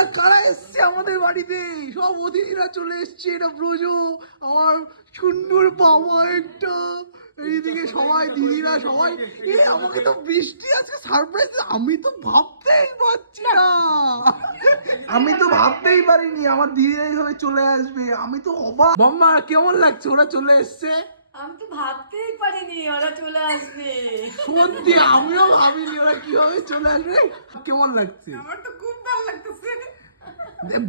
দিদিরা কারা এসছে আমাদের বাড়িতে? সব অতিথিরা চলে এসছে। এটা ব্রজ, আমার সুন্দর বাবা একটা, এইদিকে সবাই দিদিরা সবাই। আমাকে তো বৃষ্টি আজকে সারপ্রাইজ, আমি তো ভাবতেই পারছি না, আমি তো ভাবতেই পারিনি আমার দিদিরা এইভাবে চলে আসবে। আমি তো অবাক। বম্মা কেমন লাগছে ওরা চলে এসছে? আমি তো ভাবতেই পারিনি ওরা চলে আসবে। সত্যি আমিও ভাবিনি ওরা কিভাবে চলে আসবে। কেমন লাগছে? আমার তো খুব ভালো লাগতেছে।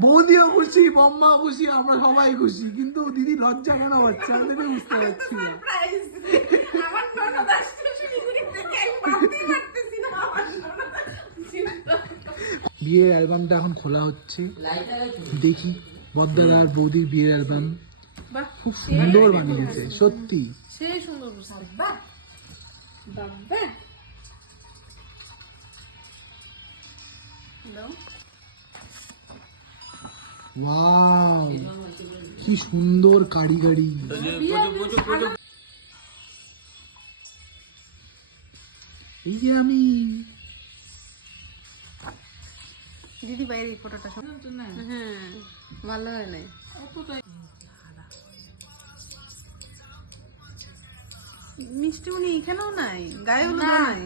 বৌদিও খুশি, বম্মা খুশি, আমরা সবাই খুশি, কিন্তু দিদি লজ্জা কেন হচ্ছে আমি তো বুঝতে পারছি না। সারপ্রাইজ, আমার ননদ আসছে শিলিগুড়ি থেকে, আমি ভাবতেই পারতেছি না আমার ননদ আসছে। বিয়ের অ্যালবামটা এখন খোলা হচ্ছে, দেখি বদ্দার আর বৌদির বিয়ের অ্যালবাম। বাহ, খুব সুন্দর বানিয়েছে সত্যি। সেই সুন্দর বুঝতে। বাহ বাবা, হ্যালো, ওয়াও কি সুন্দর কারিগরি। এই যে আমি দিদি বাইরে এই ফটোটা সব। হ্যাঁ, ভালো হয় নাই। মিষ্টি উনি এখানেও নাই, গায়ে হলুদ নাই।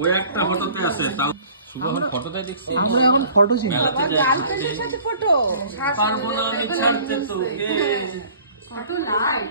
ওই একটা ফটোতে আছে, তাও শুভ এখন ফটোতে দেখছি। আমরা এখন ফটো চিনি। গার্লফ্রেন্ডের সাথে ফটো। পারবো না আমি ছাড়তে তো। Photo light.